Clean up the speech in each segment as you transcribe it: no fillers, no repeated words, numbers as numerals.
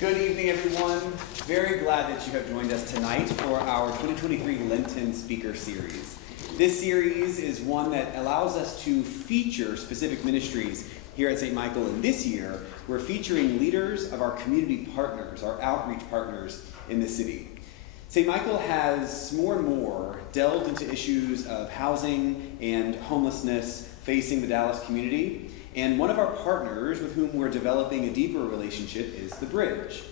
Good evening, everyone. Very glad that you have joined us tonight for our 2023 Lenten speaker series. This series is one that allows us to feature specific ministries here at St. Michael, and this year we're featuring leaders of our community partners, our outreach partners in the city. St. Michael has more and more delved into issues of housing and homelessness facing the Dallas community. And one of our partners with whom we're developing a deeper relationship is The Bridge.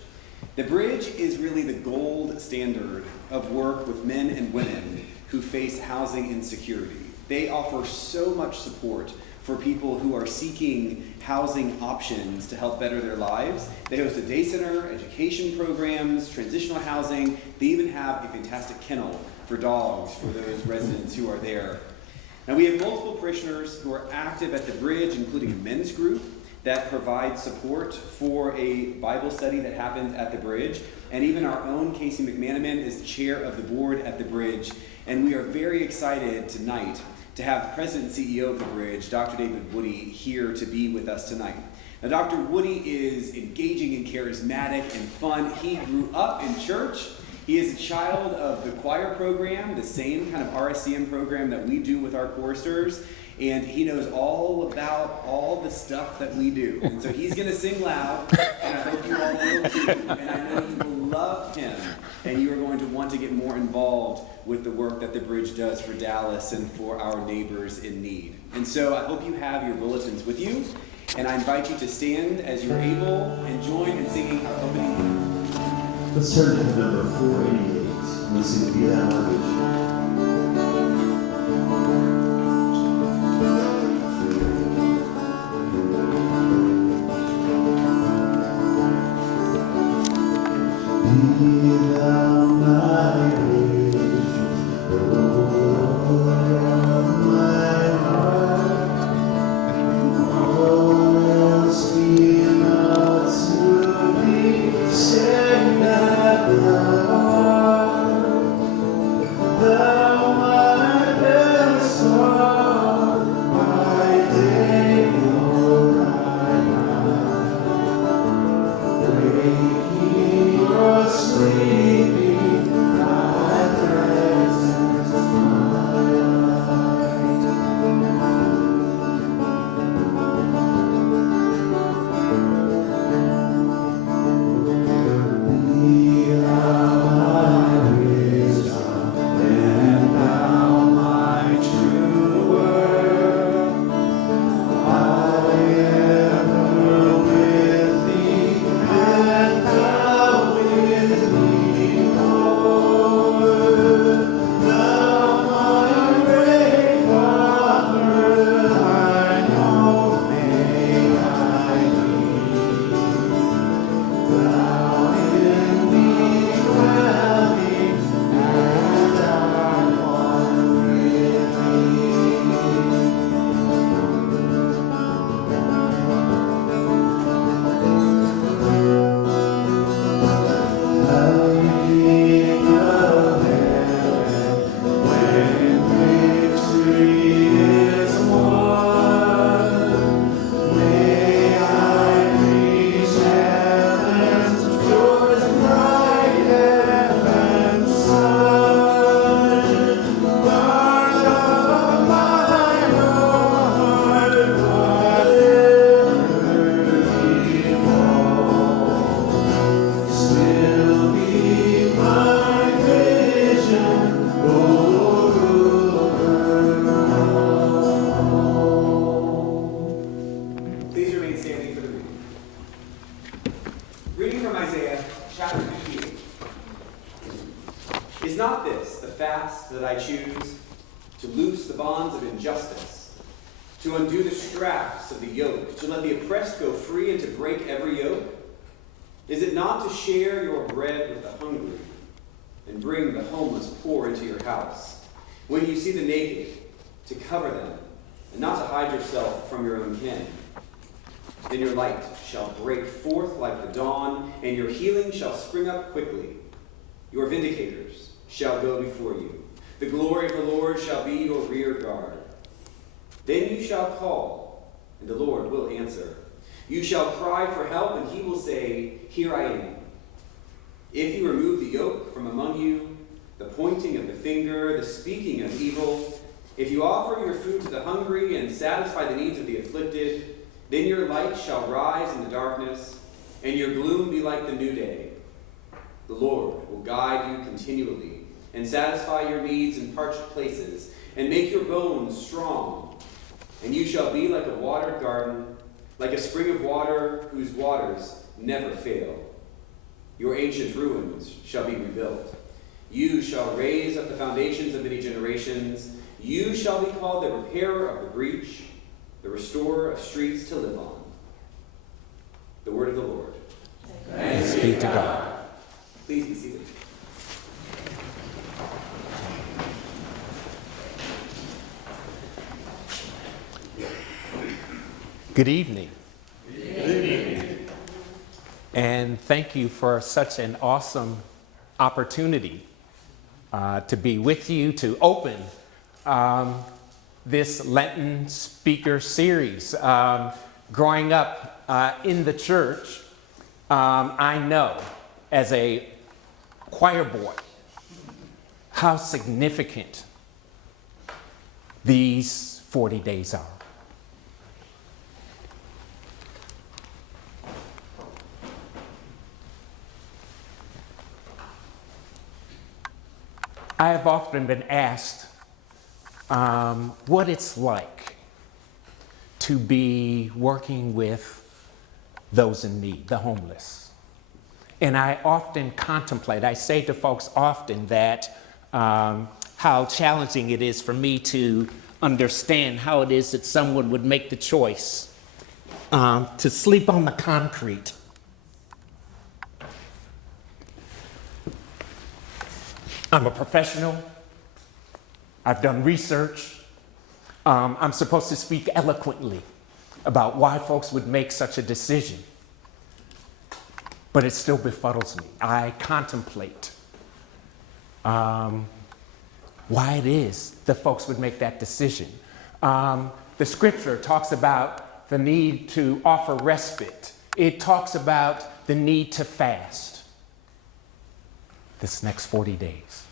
The Bridge is really the gold standard of work with men and women who face housing insecurity. They offer so much support for people who are seeking housing options to help better their lives. They host a day center, education programs, transitional housing. They even have a fantastic kennel for dogs for those residents who are there. Now, we have multiple parishioners who are active at the Bridge, including a men's group that provides support for a Bible study that happens at the Bridge. And even our own Casey McManaman is chair of the board at the Bridge. And we are very excited tonight to have the president and CEO of the Bridge, Dr. David Woody, here to be with us tonight. Now, Dr. Woody is engaging and charismatic and fun. He grew up in church. He is a child of the choir program, the same kind of RSCM program that we do with our choristers, and he knows all about all the stuff that we do. And so he's going to sing loud, and I hope you all will too. And I know you will love him, and you are going to want to get more involved with the work that the Bridge does for Dallas and for our neighbors in need. And so I hope you have your bulletins with you, and I invite you to stand as you're able and join in singing our opening hymn. Let's turn to number 488. We'll sing Be Thou Encouraged. When you see the naked, to cover them, and not to hide yourself from your own kin. Then your light shall break forth like the dawn, and your healing shall spring up quickly. Your vindicators shall go before you. The glory of the Lord shall be your rear guard. Then you shall call, and the Lord will answer. You shall cry for help, and he will say, Here I am. If you remove the yoke from among you, the pointing of the finger, the speaking of evil, if you offer your food to the hungry and satisfy the needs of the afflicted, then your light shall rise in the darkness, and your gloom be like the new day. The Lord will guide you continually and satisfy your needs in parched places and make your bones strong. And you shall be like a watered garden, like a spring of water whose waters never fail. Your ancient ruins shall be rebuilt. You shall raise up the foundations of many generations. You shall be called the repairer of the breach, the restorer of streets to live on. The word of the Lord. Thanks be to God. Please be seated. Good evening. Good evening. And thank you for such an awesome opportunity to be with you to open this Lenten speaker series. Growing up in the church, I know as a choir boy how significant these 40 days are. I have often been asked what it's like to be working with those in need, the homeless. And I often contemplate, I say to folks often that how challenging it is for me to understand how it is that someone would make the choice to sleep on the concrete. I'm a professional. I've done research. I'm supposed to speak eloquently about why folks would make such a decision. But it still befuddles me. I contemplate why it is that folks would make that decision. The scripture talks about the need to offer respite. It talks about the need to fast this next 40 days.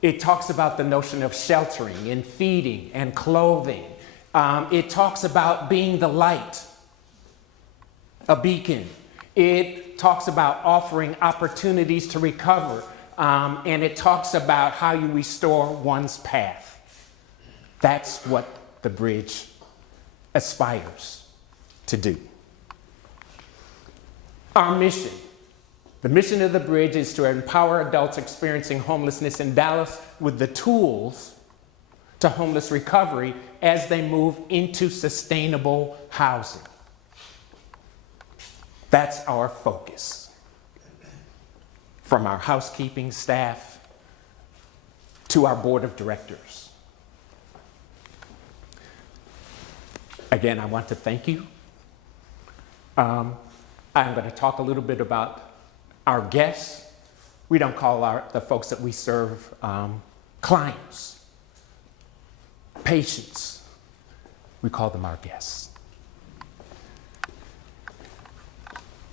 It talks about the notion of sheltering and feeding and clothing. It talks about being the light, a beacon. It talks about offering opportunities to recover. And it talks about how you restore one's path. That's what the bridge aspires to do. Our mission. The mission of the bridge is to empower adults experiencing homelessness in Dallas with the tools to homeless recovery as they move into sustainable housing. That's our focus. From our housekeeping staff to our board of directors. Again, I want to thank you. I'm going to talk a little bit about our guests. We don't call the folks that we serve clients, patients. We call them our guests.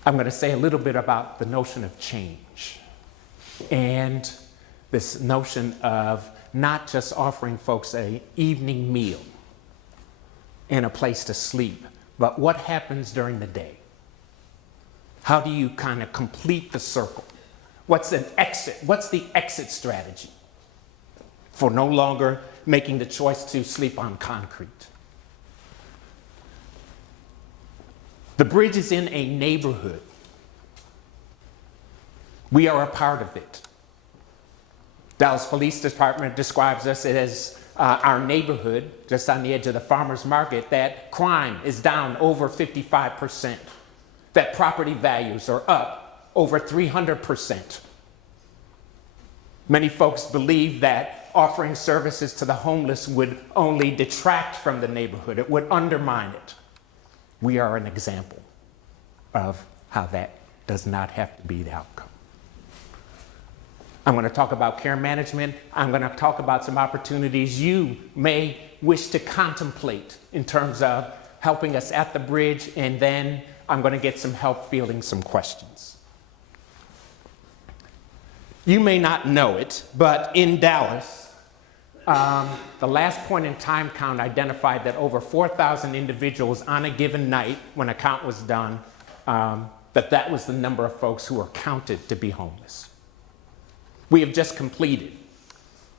I'm going to say a little bit about the notion of change and this notion of not just offering folks an evening meal and a place to sleep, but what happens during the day. How do you kind of complete the circle? What's an exit? What's the exit strategy for no longer making the choice to sleep on concrete? The bridge is in a neighborhood. We are a part of it. Dallas Police Department describes us as our neighborhood, just on the edge of the farmers market, that crime is down over 55%. That property values are up over 300%. Many folks believe that offering services to the homeless would only detract from the neighborhood. It would undermine it. We are an example of how that does not have to be the outcome. I'm going to talk about care management. I'm going to talk about some opportunities you may wish to contemplate in terms of helping us at the bridge, and then I'm going to get some help fielding some questions. You may not know it, but in Dallas, the last point in time count identified that over 4,000 individuals on a given night, when a count was done, that was the number of folks who were counted to be homeless. We have just completed,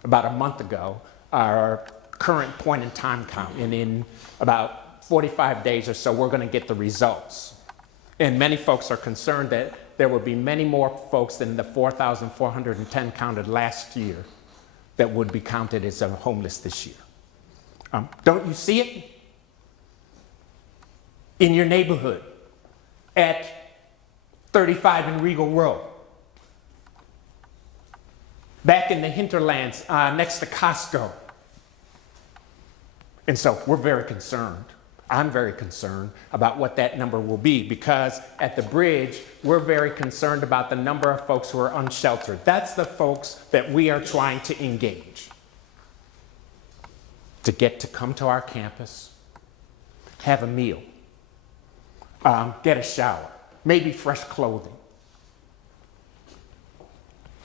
about a month ago, our current point in time count, and in about 45 days or so, we're going to get the results. And many folks are concerned that there will be many more folks than the 4,410 counted last year that would be counted as homeless this year. Don't you see it? In your neighborhood, at 35 in Regal Road, back in the hinterlands next to Costco. And so we're very concerned. I'm very concerned about what that number will be, because at the bridge, we're very concerned about the number of folks who are unsheltered. That's the folks that we are trying to engage to get to come to our campus, have a meal, get a shower, maybe fresh clothing,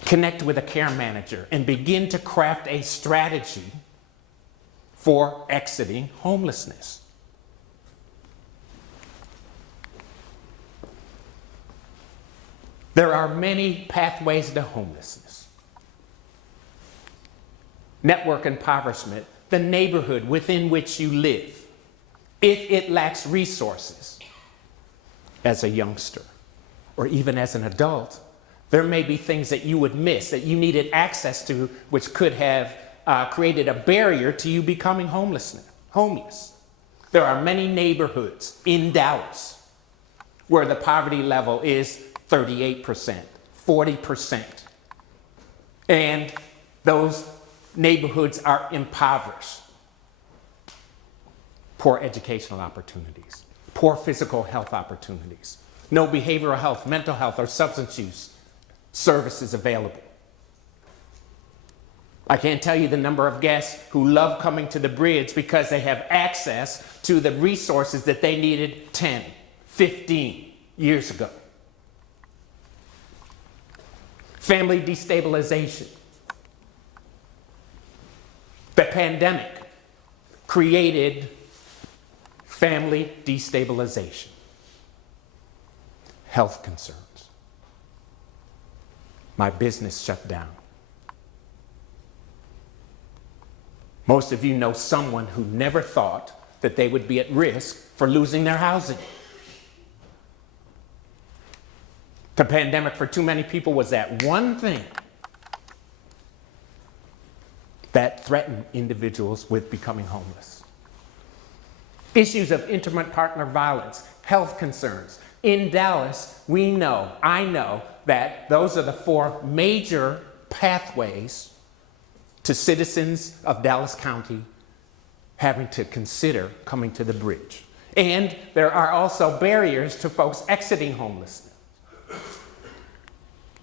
connect with a care manager, and begin to craft a strategy for exiting homelessness. There are many pathways to homelessness. Network impoverishment, the neighborhood within which you live, if it lacks resources. As a youngster, or even as an adult, there may be things that you would miss, that you needed access to, which could have created a barrier to you becoming homeless. There are many neighborhoods in Dallas where the poverty level is 38%, 40%. And those neighborhoods are impoverished. Poor educational opportunities, poor physical health opportunities, no behavioral health, mental health, or substance use services available. I can't tell you the number of guests who love coming to the bridge because they have access to the resources that they needed 10, 15 years ago. Family destabilization. The pandemic created family destabilization. Health concerns. My business shut down. Most of you know someone who never thought that they would be at risk for losing their housing. The pandemic for too many people was that one thing that threatened individuals with becoming homeless. Issues of intimate partner violence, health concerns. In Dallas, I know that those are the four major pathways to citizens of Dallas County having to consider coming to the bridge. And there are also barriers to folks exiting homelessness.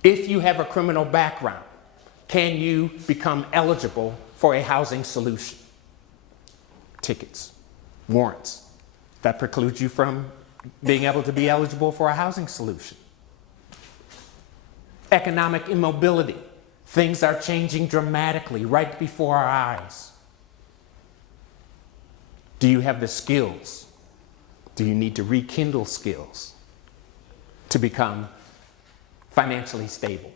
If you have a criminal background, can you become eligible for a housing solution? Tickets, warrants, that precludes you from being able to be eligible for a housing solution. Economic immobility. Things are changing dramatically right before our eyes. Do you have the skills? Do you need to rekindle skills to become financially stable?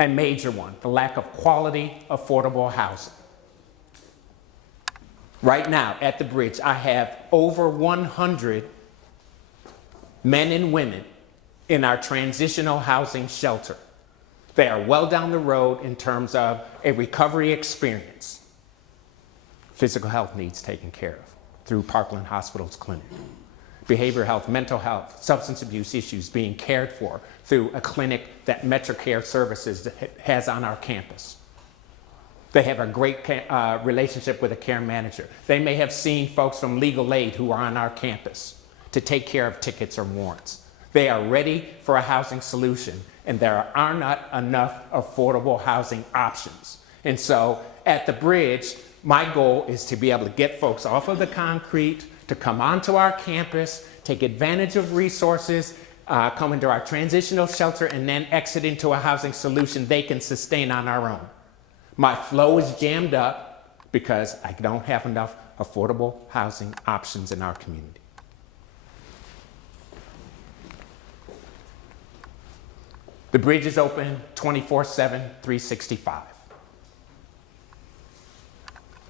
A major one, the lack of quality, affordable housing. Right now at the bridge, I have over 100 men and women in our transitional housing shelter. They are well down the road in terms of a recovery experience. Physical health needs taken care of through Parkland Hospital's clinic. Behavioral health, mental health, substance abuse issues being cared for through a clinic that MetroCare Services has on our campus. They have a great relationship with a care manager. They may have seen folks from legal aid who are on our campus to take care of tickets or warrants. They are ready for a housing solution, and there are not enough affordable housing options. And so at the bridge, my goal is to be able to get folks off of the concrete, to come onto our campus, take advantage of resources, come into our transitional shelter and then exit into a housing solution they can sustain on our own. My flow is jammed up because I don't have enough affordable housing options in our community. The bridge is open 24/7, 365.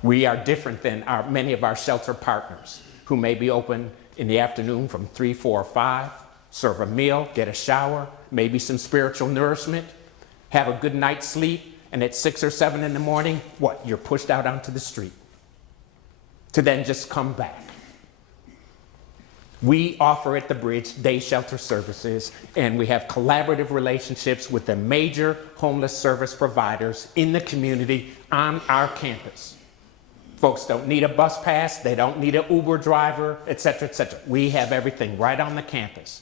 We are different than many of our shelter partners who may be open in the afternoon from 3, 4, or 5, serve a meal, get a shower, maybe some spiritual nourishment, have a good night's sleep, and at 6 or 7 in the morning, what? You're pushed out onto the street to then just come back. We offer at the Bridge day shelter services, and we have collaborative relationships with the major homeless service providers in the community on our campus. Folks don't need a bus pass, they don't need an Uber driver, et cetera, et cetera. We have everything right on the campus.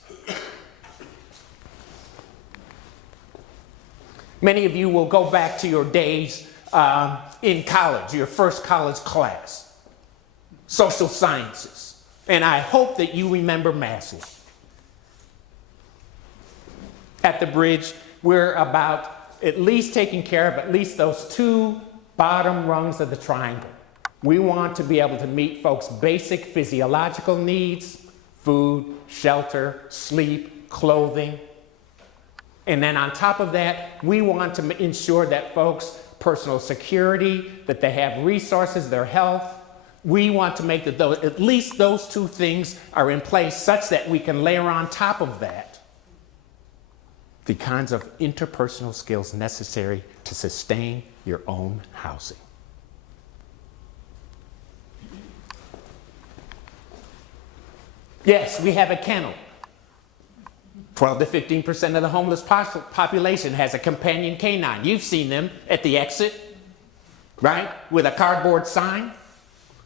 Many of you will go back to your days in college, your first college class, social sciences, and I hope that you remember Massey. At the Bridge, we're about at least taking care of at least those 2 bottom rungs of the triangle. We want to be able to meet folks' basic physiological needs: food, shelter, sleep, clothing. And then on top of that, we want to ensure that folks' personal security, that they have resources, their health. We want to make that at least those 2 things are in place such that we can layer on top of that the kinds of interpersonal skills necessary to sustain your own housing. Yes, we have a kennel. 12 to 15% of the homeless population has a companion canine. You've seen them at the exit, right? With a cardboard sign.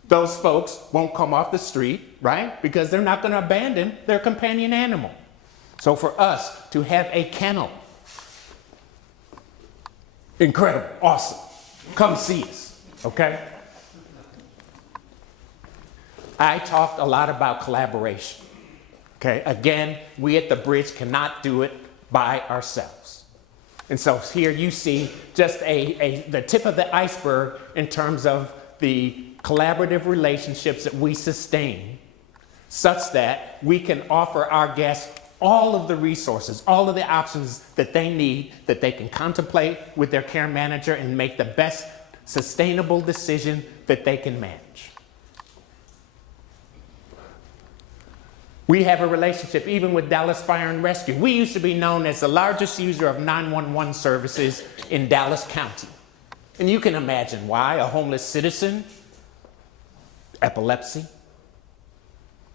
Those folks won't come off the street, right? Because they're not going to abandon their companion animal. So for us to have a kennel, incredible, awesome. Come see us, okay? I talked a lot about collaboration. Okay, again, we at the Bridge cannot do it by ourselves. And so here you see just the tip of the iceberg in terms of the collaborative relationships that we sustain, such that we can offer our guests all of the resources, all of the options that they need, that they can contemplate with their care manager and make the best sustainable decision that they can manage. We have a relationship even with Dallas Fire and Rescue. We used to be known as the largest user of 911 services in Dallas County. And you can imagine why. A homeless citizen, epilepsy,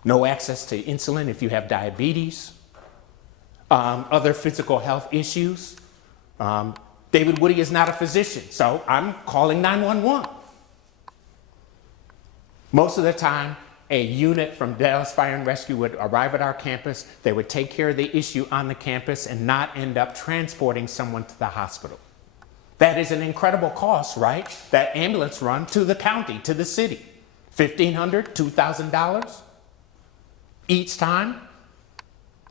no access to insulin if you have diabetes, other physical health issues. David Woody is not a physician, so I'm calling 911. Most of the time, a unit from Dallas Fire and Rescue would arrive at our campus. They would take care of the issue on the campus and not end up transporting someone to the hospital. That is an incredible cost, right? That ambulance run to the county, to the city. $1,500, $2,000 each time.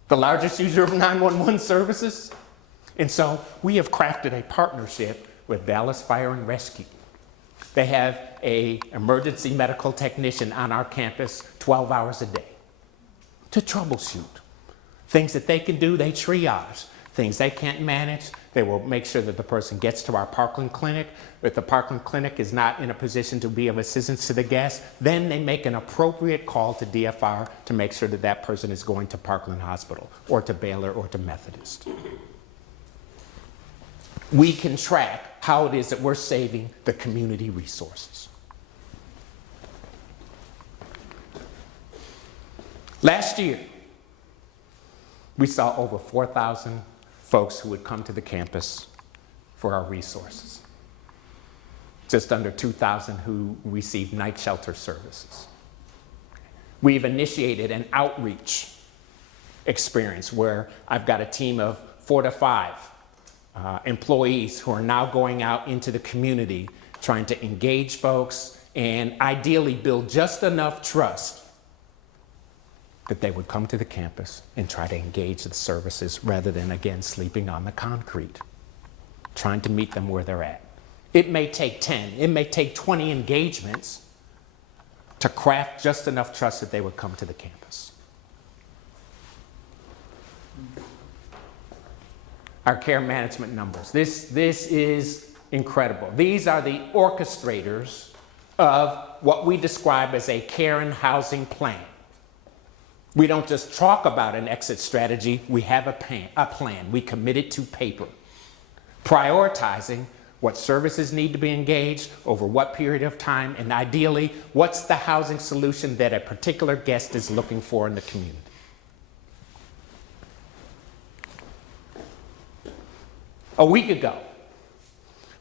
The largest user of 911 services. And so we have crafted a partnership with Dallas Fire and Rescue. They have an emergency medical technician on our campus 12 hours a day to troubleshoot. Things that they can do, they triage. Things they can't manage, they will make sure that the person gets to our Parkland Clinic. If the Parkland Clinic is not in a position to be of assistance to the guest, then they make an appropriate call to DFR to make sure that that person is going to Parkland Hospital or to Baylor or to Methodist. We can track how it is that we're saving the community resources. Last year, we saw over 4,000 folks who would come to the campus for our resources. Just under 2,000 who received night shelter services. We've initiated an outreach experience where I've got a team of 4 to 5 employees who are now going out into the community trying to engage folks and ideally build just enough trust that they would come to the campus and try to engage the services rather than, again, sleeping on the concrete, trying to meet them where they're at. It may take 10, it may take 20 engagements to craft just enough trust that they would come to the campus. Our care management numbers. This is incredible. These are the orchestrators of what we describe as a care and housing plan. We don't just talk about an exit strategy, we have a plan. We commit it to paper, prioritizing what services need to be engaged over what period of time, and ideally, what's the housing solution that a particular guest is looking for in the community. A week ago,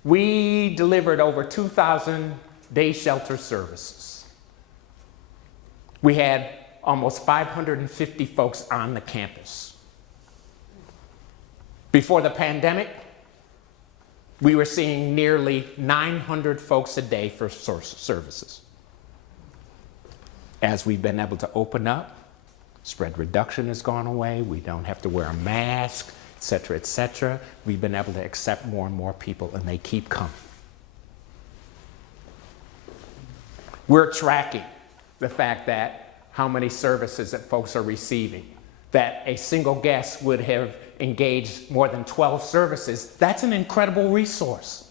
we delivered over 2,000 day shelter services. We had almost 550 folks on the campus. Before the pandemic, we were seeing nearly 900 folks a day for services. As we've been able to open up, spread reduction has gone away, we don't have to wear a mask, et cetera, we've been able to accept more and more people, and they keep coming. We're tracking the fact that how many services that folks are receiving, that a single guest would have engaged more than 12 services. That's an incredible resource.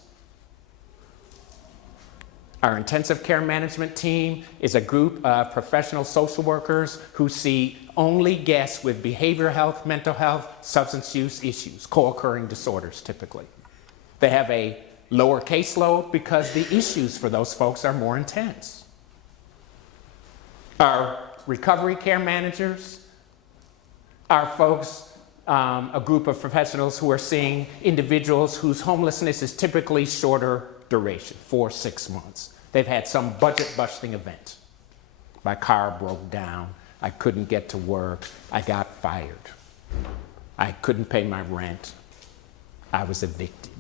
Our intensive care management team is a group of professional social workers who see only guests with behavioral health, mental health, substance use issues, co-occurring disorders typically. They have a lower caseload because the issues for those folks are more intense. Our recovery care managers are folks, a group of professionals who are seeing individuals whose homelessness is typically shorter duration, 4-6 months. They've had some budget-busting event. My car broke down. I couldn't get to work. I got fired. I couldn't pay my rent. I was evicted.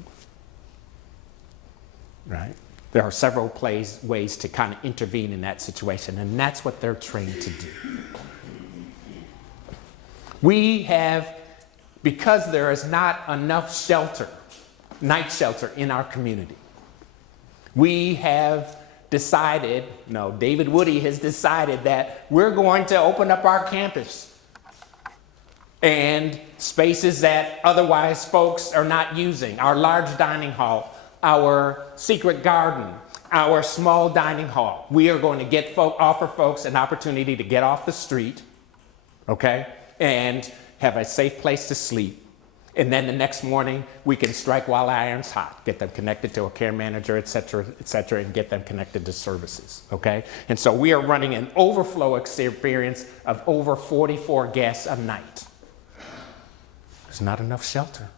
Right? There are several ways to kind of intervene in that situation, and that's what they're trained to do. We have, because there is not enough shelter, night shelter in our community, we have decided, no, David Woody has decided that we're going to open up our campus and spaces that otherwise folks are not using, our large dining hall, our secret garden, our small dining hall. We are going to offer folks an opportunity to get off the street, okay, and have a safe place to sleep. And then the next morning, we can strike while the iron's hot, get them connected to a care manager, et cetera, and get them connected to services, okay? And so we are running an overflow experience of over 44 guests a night. There's not enough shelter.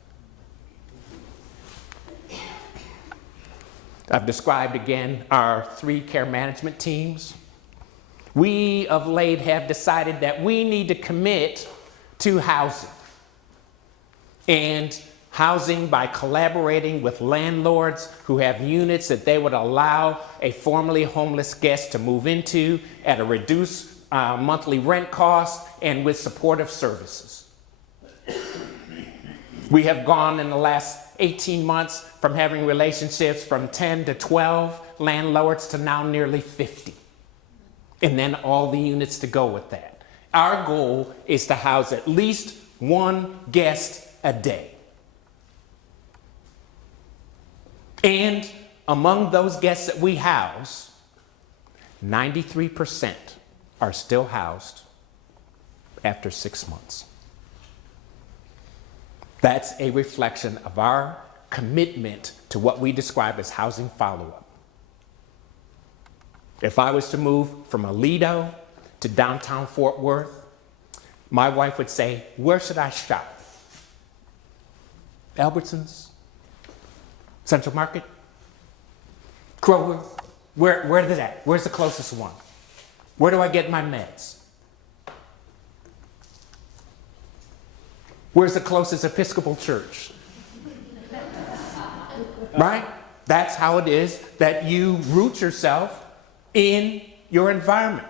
I've described again our 3 care management teams. We of late have decided that we need to commit to housing. And housing by collaborating with landlords who have units that they would allow a formerly homeless guest to move into at a reduced monthly rent cost and with supportive services. We have gone in the last 18 months from having relationships from 10 to 12 landlords to now nearly 50. And then all the units to go with that. Our goal is to house at least 1 guest a day. And among those guests that we house, 93% are still housed after 6 months. That's a reflection of our commitment to what we describe as housing follow-up. If I was to move from Aledo to downtown Fort Worth, my wife would say, where should I shop? Albertsons? Central Market? Kroger? Where is it at? Where's the closest one? Where do I get my meds? Where's the closest Episcopal church? Right? That's how it is that you root yourself in your environment.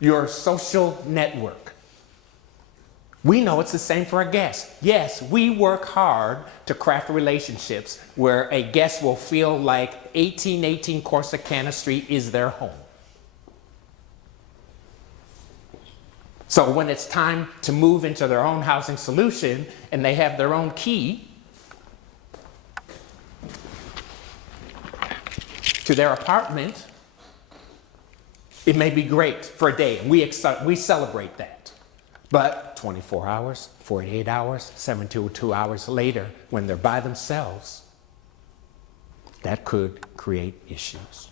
your social network. We know it's the same for a guest. Yes, we work hard to craft relationships where a guest will feel like 1818 Corsicana Street is their home. So when it's time to move into their own housing solution and they have their own key to their apartment, it may be great for a day, and we celebrate that. But 24 hours, 48 hours, 72 hours later, when they're by themselves, that could create issues,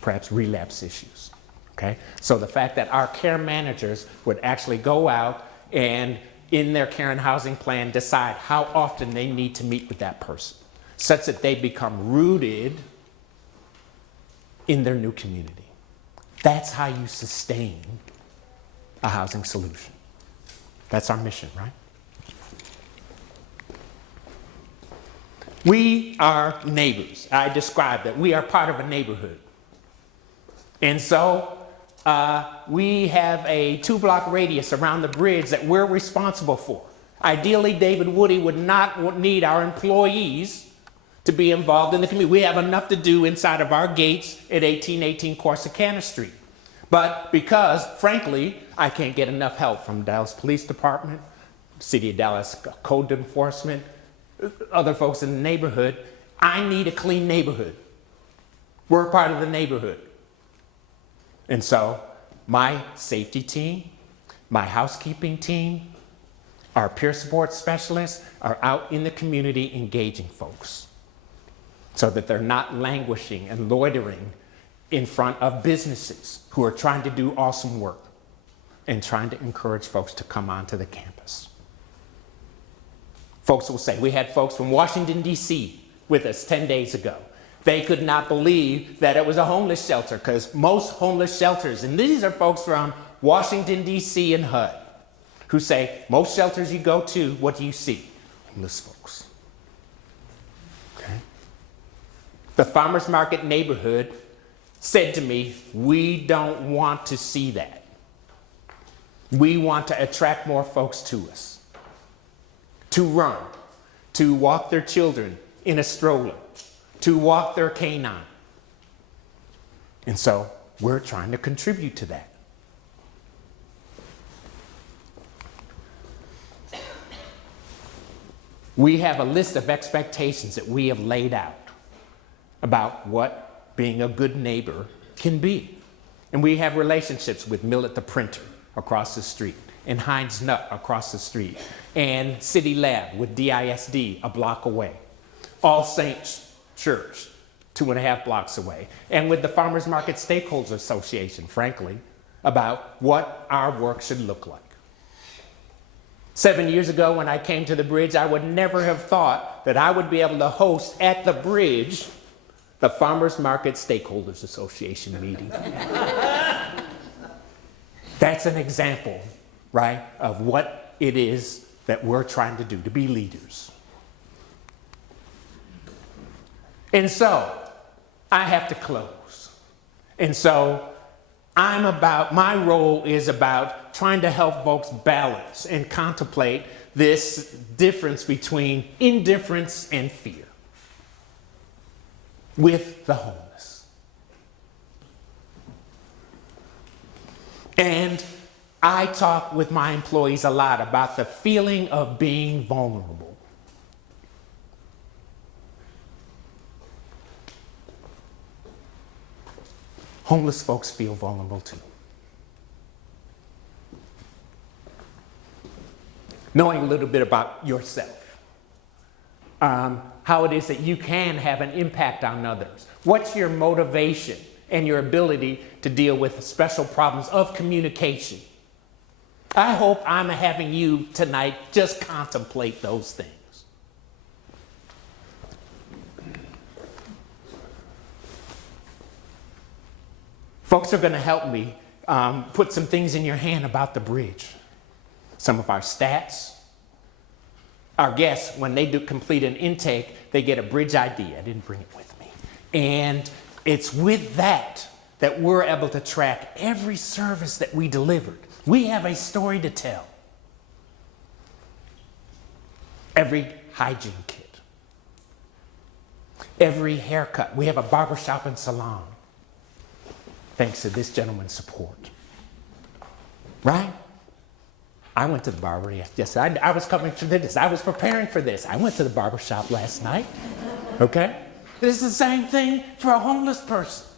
perhaps relapse issues, okay? So the fact that our care managers would actually go out and in their care and housing plan decide how often they need to meet with that person, such that they become rooted in their new community. That's how you sustain a housing solution. That's our mission, right? We are neighbors. I described that we are part of a neighborhood. And so we have a 2-block radius around the bridge that we're responsible for. Ideally, David Woody would not need our employees to be involved in the community. We have enough to do inside of our gates at 1818 Corsicana Street. But because, frankly, I can't get enough help from Dallas Police Department, City of Dallas Code Enforcement, other folks in the neighborhood, I need a clean neighborhood. We're part of the neighborhood. And so my safety team, my housekeeping team, our peer support specialists are out in the community engaging folks so that they're not languishing and loitering in front of businesses who are trying to do awesome work and trying to encourage folks to come onto the campus. Folks will say, we had folks from Washington, D.C. with us 10 days ago. They could not believe that it was a homeless shelter because most homeless shelters, and these are folks from Washington, D.C. and HUD, who say, most shelters you go to, what do you see? Homeless folks. Okay? The farmers market neighborhood said to me, we don't want to see that. We want to attract more folks to us, to run, to walk their children in a stroller, to walk their canine. And so we're trying to contribute to that. We have a list of expectations that we have laid out about what being a good neighbor can be. And we have relationships with Millet the Printer across the street, and Heinz Nut across the street, and City Lab with DISD a block away, All Saints Church 2.5 blocks away, and with the Farmers Market Stakeholders Association, frankly, about what our work should look like. 7 years ago when I came to the bridge, I would never have thought that I would be able to host at the bridge the Farmers Market Stakeholders Association meeting. That's an example, right, of what it is that we're trying to do, to be leaders. And so, I have to close. And so, my role is about trying to help folks balance and contemplate this difference between indifference and fear with the homeless. And I talk with my employees a lot about the feeling of being vulnerable. Homeless folks feel vulnerable too. Knowing a little bit about yourself. How it is that you can have an impact on others. What's your motivation and your ability to deal with special problems of communication? I hope I'm having you tonight just contemplate those things. Folks are going to help me put some things in your hand about the bridge. Some of our stats. Our guests, when they do complete an intake, they get a bridge ID. I didn't bring it with me. And it's with that that we're able to track every service that we delivered. We have a story to tell. Every hygiene kit, every haircut. We have a barbershop and salon, thanks to this gentleman's support. Right? I went to the barber yesterday. I was coming to this. I was preparing for this. I went to the barbershop last night. Okay? It's the same thing for a homeless person.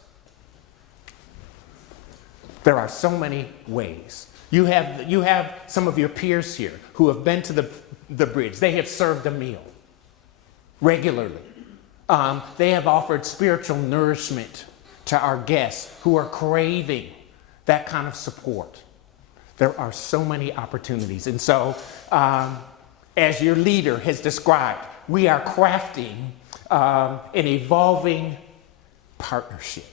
There are so many ways. You have some of your peers here who have been to the bridge. They have served a meal regularly. They have offered spiritual nourishment to our guests who are craving that kind of support. There are so many opportunities. And so, as your leader has described, we are crafting an evolving partnership.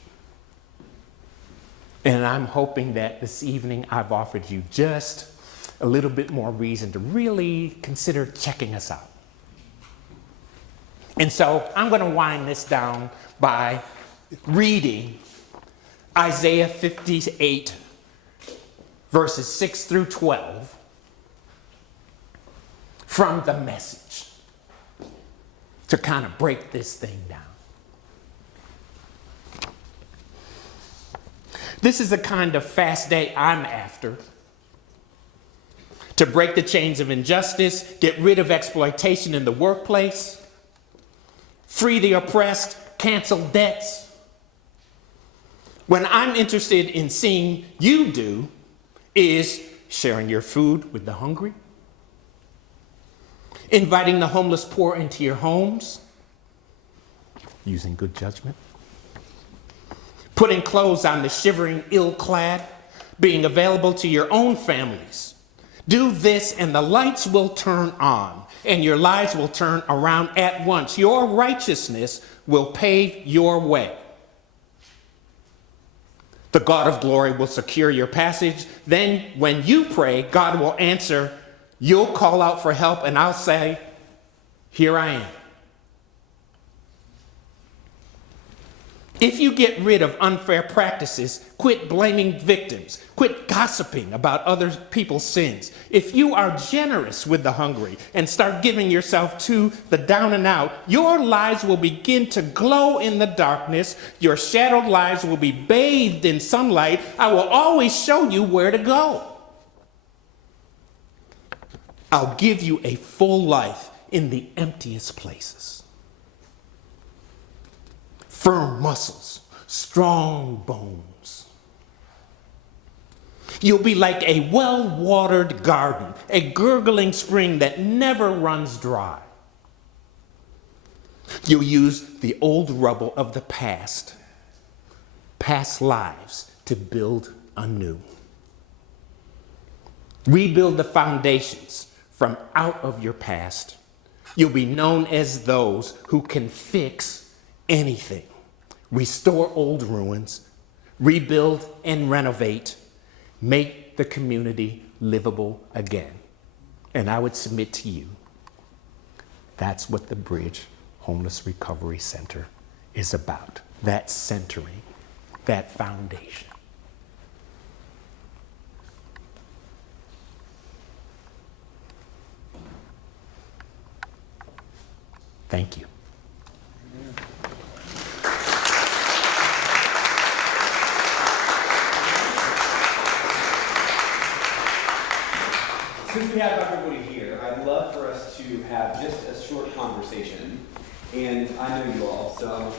And I'm hoping that this evening I've offered you just a little bit more reason to really consider checking us out. And so I'm going to wind this down by reading Isaiah 58, verses 6 through 12 from the Message to kind of break this thing down. This is the kind of fast day I'm after. To break the chains of injustice, get rid of exploitation in the workplace, free the oppressed, cancel debts. What I'm interested in seeing you do is sharing your food with the hungry, inviting the homeless poor into your homes, using good judgment, putting clothes on the shivering ill-clad, being available to your own families. Do this and the lights will turn on and your lives will turn around at once. Your righteousness will pave your way. The God of glory will secure your passage. Then when you pray, God will answer. You'll call out for help and I'll say, here I am. If you get rid of unfair practices, quit blaming victims, quit gossiping about other people's sins. If you are generous with the hungry and start giving yourself to the down and out, your lives will begin to glow in the darkness. Your shadowed lives will be bathed in sunlight. I will always show you where to go. I'll give you a full life in the emptiest places. Firm muscles, strong bones. You'll be like a well-watered garden, a gurgling spring that never runs dry. You'll use the old rubble of the past lives, to build anew. Rebuild the foundations from out of your past. You'll be known as those who can fix anything. Restore old ruins, rebuild and renovate, make the community livable again. And I would submit to you, that's what the Bridge Homeless Recovery Center is about. That centering, that foundation. Thank you. Since we have Dr. Woody here, I'd love for us to have just a short conversation. And I know you all, so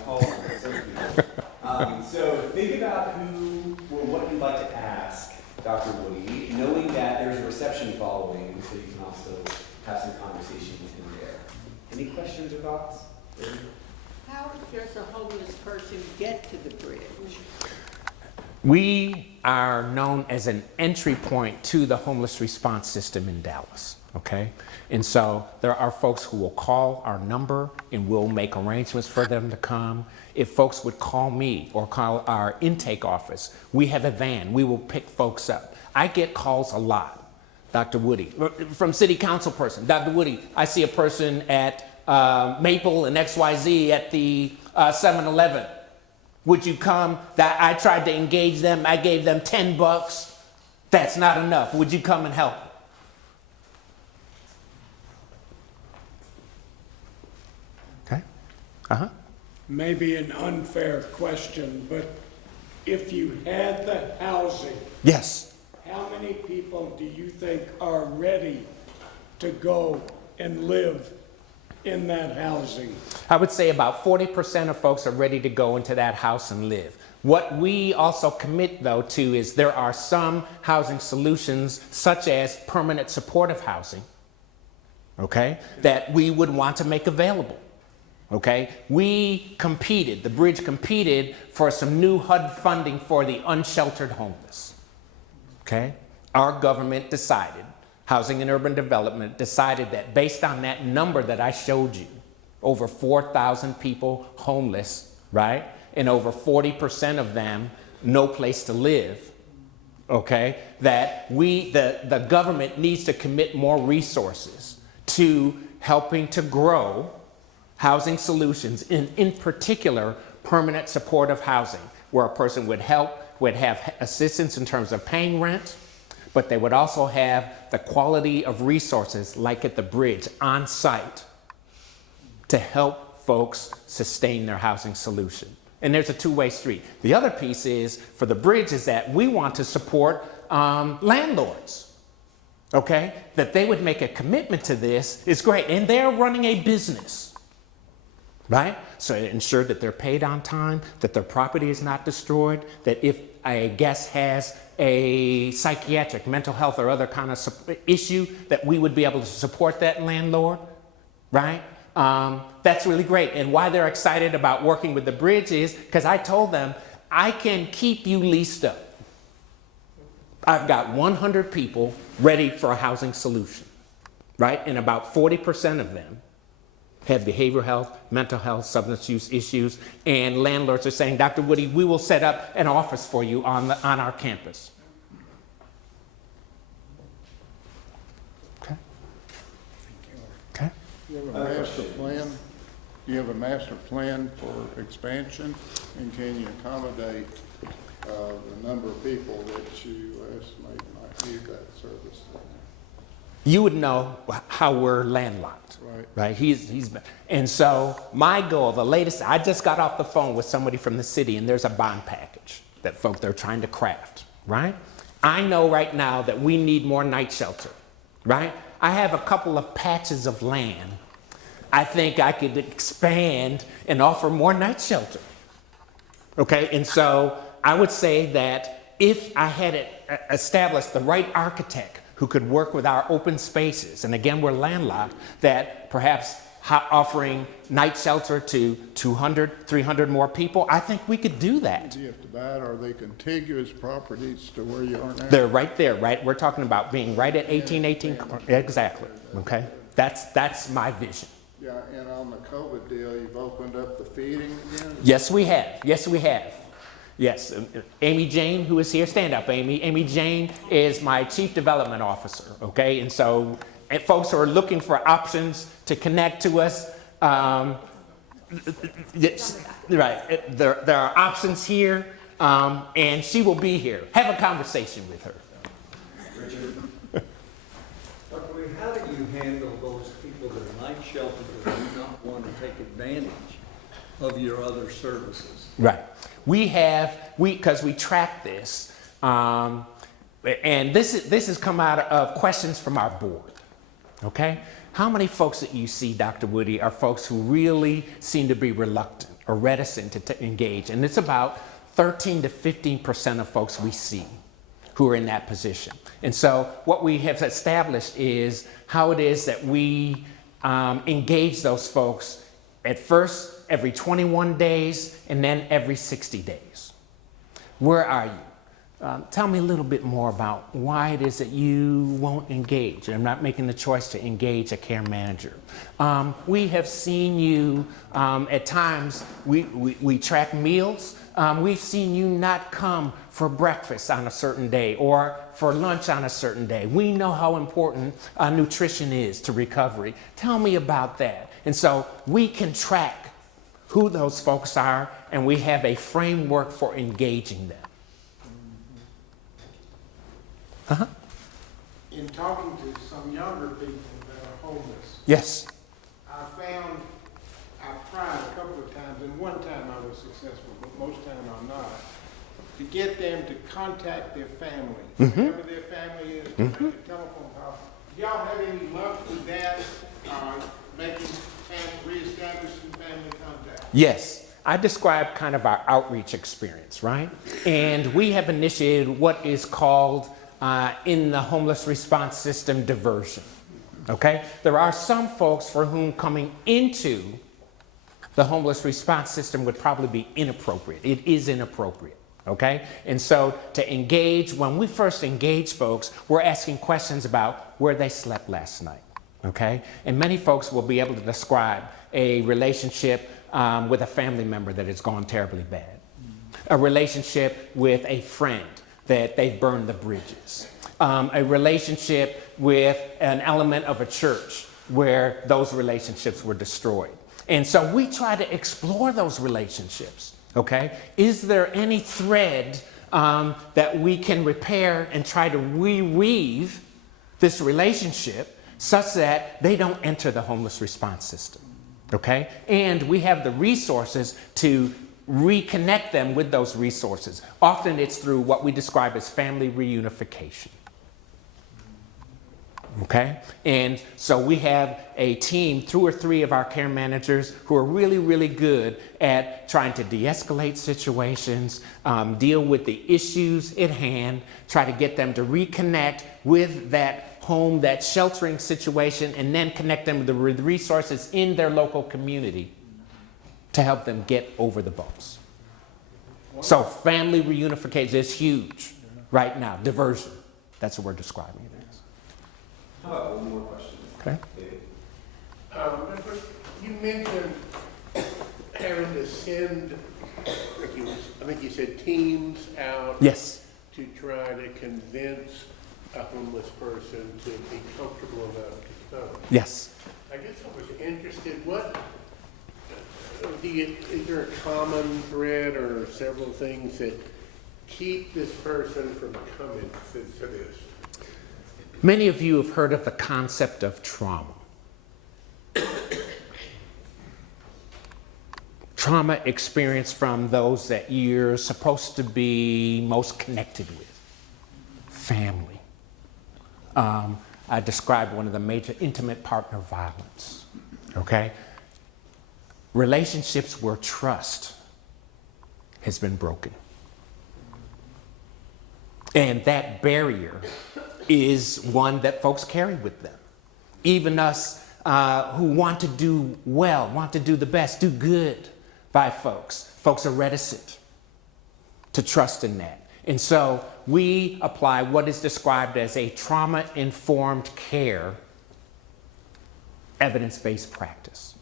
so think about who or what you'd like to ask Dr. Woody, knowing that there's a reception following, so you can also have some conversation with him there. Any questions or thoughts? How does a homeless person get to the bridge? We are known as an entry point to the homeless response system in Dallas, okay? And so there are folks who will call our number and we'll make arrangements for them to come. If folks would call me or call our intake office, we have a van, we will pick folks up. I get calls a lot, Dr. Woody, from city council person. Dr. Woody, I see a person at Maple and XYZ at the 7-Eleven. Would you come? That I tried to engage them. I gave them $10. That's not enough. Would you come and help? Okay. Maybe an unfair question, but if you had the housing, Yes. how many people do you think are ready to go and live in that housing? I would say about 40% of folks are ready to go into that house and live. What we also commit, though, to is there are some housing solutions, such as permanent supportive housing, okay, that we would want to make available. Okay, the bridge competed for some new HUD funding for the unsheltered homeless. Okay, our government decided, Housing and Urban Development decided that based on that number that I showed you, over 4,000 people homeless, right, and over 40% of them no place to live, okay, that the government needs to commit more resources to helping to grow housing solutions, in particular, permanent supportive housing, where a person would have assistance in terms of paying rent, but they would also have the quality of resources, like at the bridge, on site, to help folks sustain their housing solution. And there's a two-way street. The other piece is, for the bridge, is that we want to support landlords, okay? That they would make a commitment to this is great, and they're running a business. Right? So ensure that they're paid on time, that their property is not destroyed, that if a guest has a psychiatric, mental health, or other kind of issue, that we would be able to support that landlord, right? That's really great. And why they're excited about working with the bridge is because I told them, I can keep you leased up. I've got 100 people ready for a housing solution, right? And about 40% of them have behavioral health, mental health, substance use issues, and landlords are saying, Dr. Woody, we will set up an office for you on our campus. Okay. Okay. You have a master plan? Do you have a master plan for expansion? And can you accommodate the number of people that you estimate might need that service? You would know how we're landlocked, right? He's been, and so my goal, the latest, I just got off the phone with somebody from the city, and there's a bond package that they're trying to craft, right? I know right now that we need more night shelter, right? I have a couple of patches of land. I think I could expand and offer more night shelter, okay? And so I would say that if I had established the right architect who could work with our open spaces, and again, we're landlocked, that perhaps offering night shelter to 200, 300 more people, I think we could do that. Do you have to buy it? Are they contiguous properties to where you are now? They're right there, right? We're talking about being right at 1818, exactly, okay? That's my vision. Yeah, and on the COVID deal, you've opened up the feeding again? Yes, we have. Yes, we have. Yes, Amy Jane, who is here, stand up, Amy. Amy Jane is my Chief Development Officer, okay? And so folks who are looking for options to connect to us, right, there are options here, and she will be here. Have a conversation with her. Richard, Dr. Lee, how do you handle those people that are night sheltered that do not want to take advantage of your other services? Right. Because we track this, and this has come out of questions from our board, okay? How many folks that you see, Dr. Woody, are folks who really seem to be reluctant or reticent to engage? And it's about 13 to 15% of folks we see who are in that position. And so what we have established is how it is that we engage those folks at first every 21 days and then every 60 days. Where are you? Tell me a little bit more about why it is that you won't engage. I'm not making the choice to engage a care manager. We have seen you at times, we track meals. We've seen you not come for breakfast on a certain day or for lunch on a certain day. We know how important nutrition is to recovery. Tell me about that. And so we can track who those folks are, and we have a framework for engaging them. Uh-huh. In talking to some younger people that are homeless, Yes. I've tried a couple of times, and one time I was successful, but most times I'm not, to get them to contact their family. Whoever their family is, to make a telephone call. Do y'all have any luck with that, reestablishing family contact? Yes. I described kind of our outreach experience, right? And we have initiated what is called in the homeless response system diversion. Okay? There are some folks for whom coming into the homeless response system would probably be inappropriate. It is inappropriate. Okay? And so to engage, when we first engage folks, we're asking questions about where they slept last night. Okay? And many folks will be able to describe a relationship with a family member that has gone terribly bad, a relationship with a friend that they've burned the bridges, a relationship with an element of a church where those relationships were destroyed. And so we try to explore those relationships, okay? Is there any thread that we can repair and try to reweave this relationship such that they don't enter the homeless response system, okay? And we have the resources to reconnect them with those resources. Often it's through what we describe as family reunification. Okay? And so we have a team, 2 or 3 of our care managers who are really, really good at trying to de-escalate situations, deal with the issues at hand, try to get them to reconnect with that home, that sheltering situation, and then connect them with the resources in their local community to help them get over the bumps. So family reunification is huge right now. Diversion. That's what we're describing it as. How about one more question? Okay. David? You mentioned having to send, I think you said teams out Yes. to try to convince a homeless person to be comfortable enough to come. Yes. I guess I was interested, is there a common thread or several things that keep this person from coming to this? Many of you have heard of the concept of trauma. Trauma experienced from those that you're supposed to be most connected with. Family. I described one of the major intimate partner violence. Okay? Relationships where trust has been broken. And that barrier is one that folks carry with them. Even us who want to do well, want to do the best, do good by folks. Folks are reticent to trust in that. And so we apply what is described as a trauma-informed care evidence-based practice,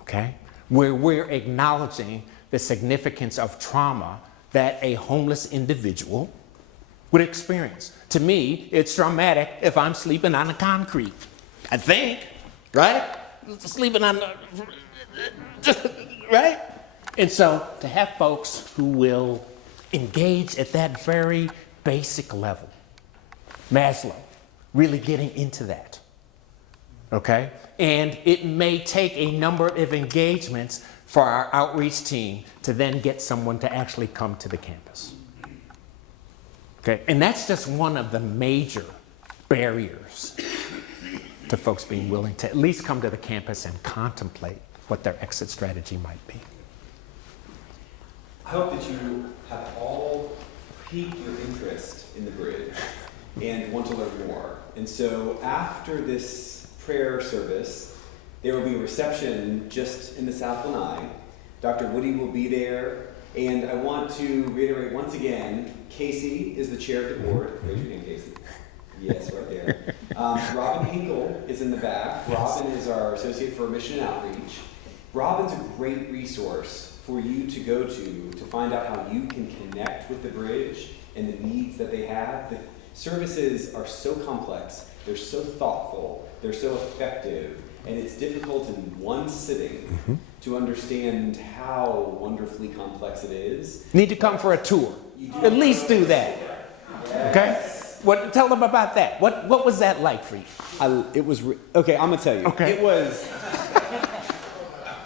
okay? Where we're acknowledging the significance of trauma that a homeless individual would experience. To me, it's traumatic if I'm sleeping on the concrete. I think, right? Sleeping on the, right? And so to have folks who will engage at that very basic level, Maslow, really getting into that, okay? And it may take a number of engagements for our outreach team to then get someone to actually come to the campus. Okay, and that's just one of the major barriers to folks being willing to at least come to the campus and contemplate what their exit strategy might be. I hope that you have all piqued your interest in the bridge and want to learn more. And so after this prayer service, there will be a reception just in the South Lanai. Dr. Woody will be there. And I want to reiterate once again, Casey is the chair of the board. Raise your name, Casey. Yes, right there. Robin Hinkle is in the back. Robin is our associate for mission and outreach. Robin's a great resource for you to go to find out how you can connect with the bridge and the needs that they have. The services are so complex, they're so thoughtful, they're so effective, and it's difficult in one sitting to understand how wonderfully complex it is. Need to come for a tour. At least do that. Okay? What? Tell them about that. What was that like for you? Okay, I'm gonna tell you. Okay.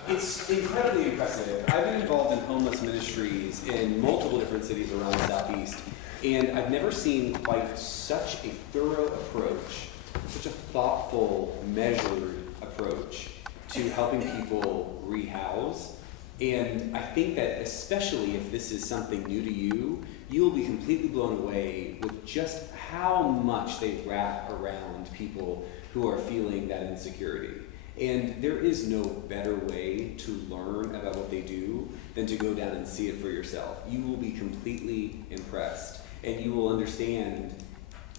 It's incredibly impressive. I've been involved in homeless ministries in multiple different cities around the Southeast, and I've never seen quite such a thorough approach, such a thoughtful, measured approach to helping people rehouse. And I think that especially if this is something new to you, you will be completely blown away with just how much they wrap around people who are feeling that insecurity. And there is no better way to learn about what they do than to go down and see it for yourself. You will be completely impressed, and you will understand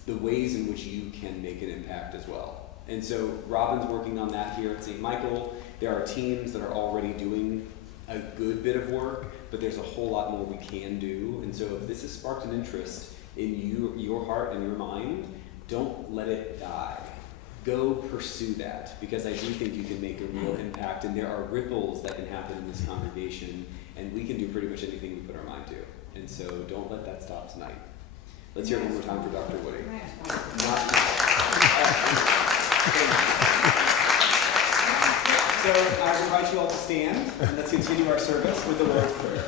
the ways in which you can make an impact as well. And so Robin's working on that here at St. Michael. There are teams that are already doing a good bit of work, but there's a whole lot more we can do. And so if this has sparked an interest in your heart and your mind, don't let it die. Go pursue that, because I do think you can make a real impact, and there are ripples that can happen in this congregation, and we can do pretty much anything we put our mind to. And so don't let that stop tonight. Let's hear it one more time for Dr. Woody. So I invite you all to stand, and let's continue our service with the Lord's Prayer.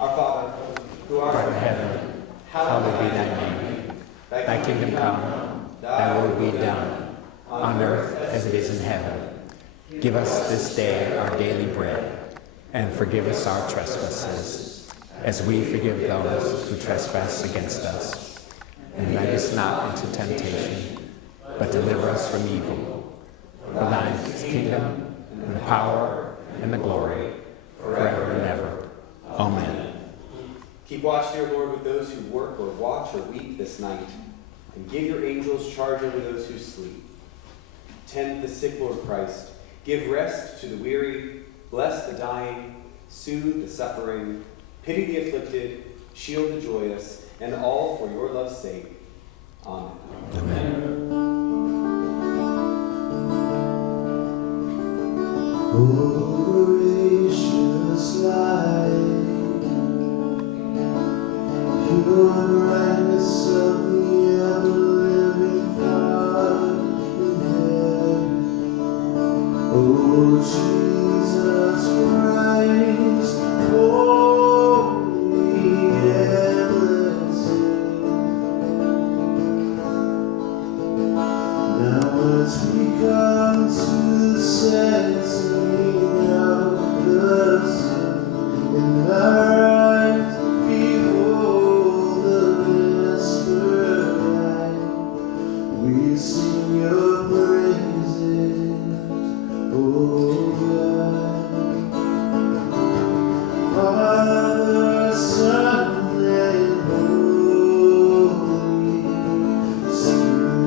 Our Father, who art in heaven, hallowed be thy name. Thy kingdom come, thy will be done, on earth as it is in heaven. Give us this day our daily bread, and forgive us our trespasses, as we forgive those who trespass against us. And lead us not into temptation, but deliver us from evil. For thine is the kingdom, and the power, and the glory, forever and ever. Amen. Keep watch, dear Lord, with those who work or watch or weep this night, and give your angels charge over those who sleep. Tend the sick, Lord Christ. Give rest to the weary. Bless the dying. Soothe the suffering. Pity the afflicted. Shield the joyous. And all for your love's sake. Amen. Amen. Oh, gracious light, pure brightness of the ever-living God in heaven. Oh, Jesus Christ, holy and blessed. Now as we come to the setting of the sun in our eyes, behold the vesper light. We sing your praises, O God. Father, Son, and Holy Spirit.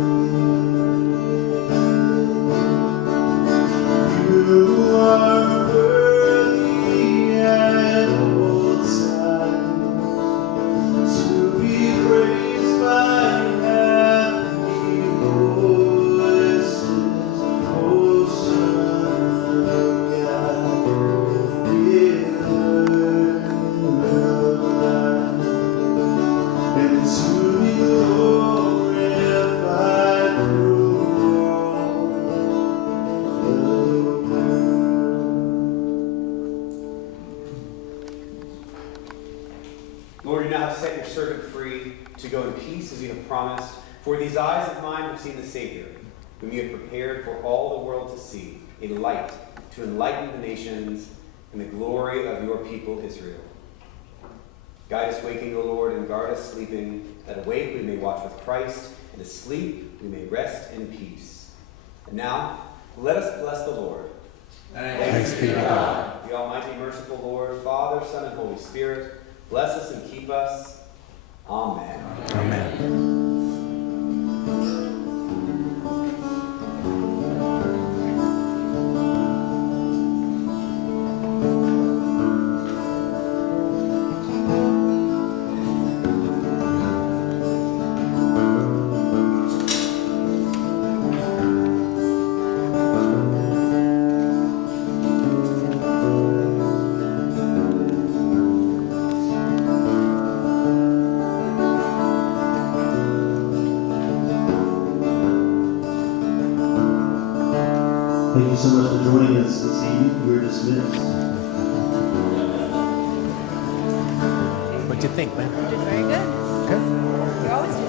You are worthy at all times to be praised by happy voices, O Son of God, giver of life, and to be glorified through all the world. Lord, you now have set your servant free to go in peace as you have promised. For these eyes of mine have seen the Savior, whom you have prepared for all the world to see, a light to enlighten the nations and the glory of your people Israel. Guide us waking, O Lord, and guard us sleeping, that awake we may watch with Christ, and asleep we may rest in peace. And now, let us bless the Lord. Thanks be to God. The Almighty, merciful Lord, Father, Son, and Holy Spirit, bless us and keep us. Amen. Amen. Thank you so much for joining us this evening. We're dismissed. What do you think, man? You did very good. Good. You always do.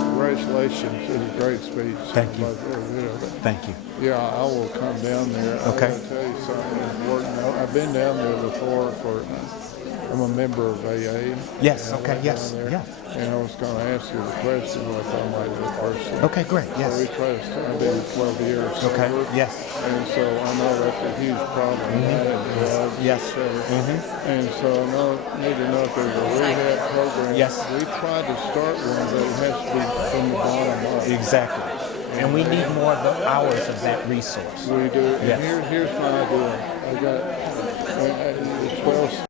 Congratulations, it was a great speech. Thank you. I was really good at it. Thank you. Yeah, I will come down there. Okay. I gotta tell you something important. I've been down there before I'm a member of AA. Yes, And I okay, went yes, down there, yeah. And I was gonna ask you the question like I might do person. Okay, great, So we yes. try to, I've been 12 years Okay, sober. yes. And so I know that's a huge problem. Addict, drugs, Yes. et cetera. And so I need to know if there's a rehab program. Yes. We tried to start one, but it has to be from the bottom up. Exactly. And we need more of the hours of that resource. We do. Yes. And here's my idea. I got 12